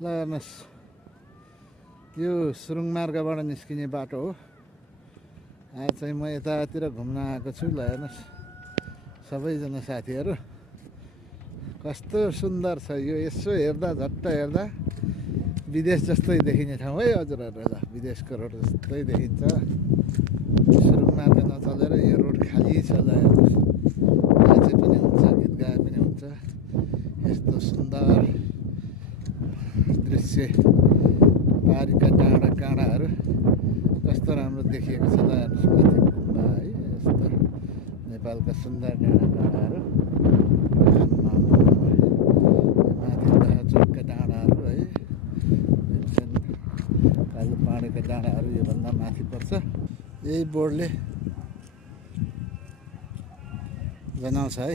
ल हेर्नुहोस्, यो सुरुङ मार्गबाट निस्किने बाटो हो। आज चाहिँ म यतातिर घुम्न आएको छु। ल हेर्नुहोस् सबैजना साथीहरू, कस्तो सुन्दर छ यो। यसो हेर्दा झट्ट हेर्दा विदेश जस्तै देखिने ठाउँ है हजुरहरू। ल विदेशको रोड जस्तै देखिन्छ। सुरुङ मार्ग नचलेर यो रोड खाली छ। ल हेर्नुहोस्, नाचे पनि हुन्छ, गीत गाए पनि हुन्छ। यस्तो सुन्दर दृश्य, पारीका डाँडा काँडाहरू कस्तो राम्रो देखिएको छ। ल हेर्नुहोस् माथि गुम्बा है, यस्तो नेपालका सुन्दर डाँडा काँडाहरू। माथि दाहाचोकका डाँडाहरू है, कालो पाँडेका डाँडाहरू योभन्दा माथि पर्छ। यही बोर्डले जनाउँछ है।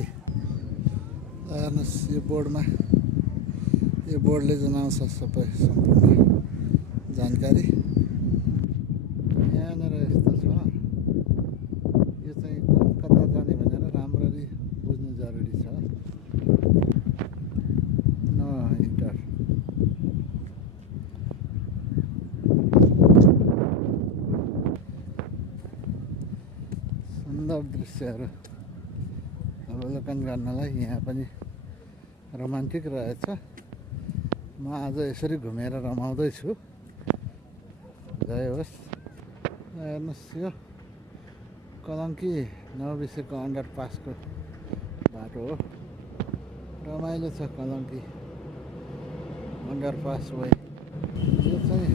हेर्नुहोस् यो बोर्डले जनाउँछ सबै सम्पूर्ण जानकारी। यहाँनिर यस्तो छ, यो चाहिँ कुन कता जाने भनेर राम्ररी बुझ्नु जरुरी छ। No enter. सुन्दर दृश्यहरू अवलोकन गर्नलाई यहाँ पनि रोमान्टिक रहेछ। म आज यसरी घुमेर रमाउँदैछु। जय होस्। हेर्नुहोस् यो कलङ्की नौबिसेको अन्डरपासको बाटो हो। रमाइलो छ कलङ्की अन्डरपास वे। यो चाहिँ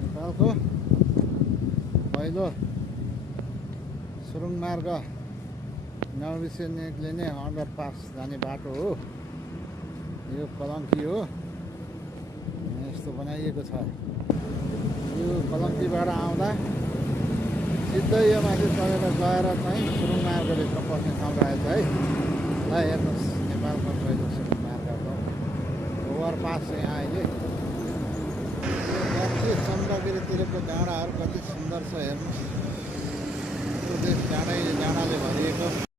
नेपालको पहिलो सुरुङ मार्ग नौबिसे निक्लिने अन्डरपास जाने बाटो हो यो। कलङ्की हो, यस्तो बनाइएको छ। यो कलङ्कीबाट आउँदा सिधै यो माथि चढेर गएर चाहिँ सुरुङ मार्गभित्र पर्ने ठाउँ रहेछ है। ल हेर्नुहोस् नेपालको पहिलो सुरुङ मार्गको ओभरपास यहाँ अहिले। कति चन्द्रगिरीतिरको डाँडाहरू कति सुन्दर छ हेर्नुहोस्। त्यो देश डाँडाले भरिएको।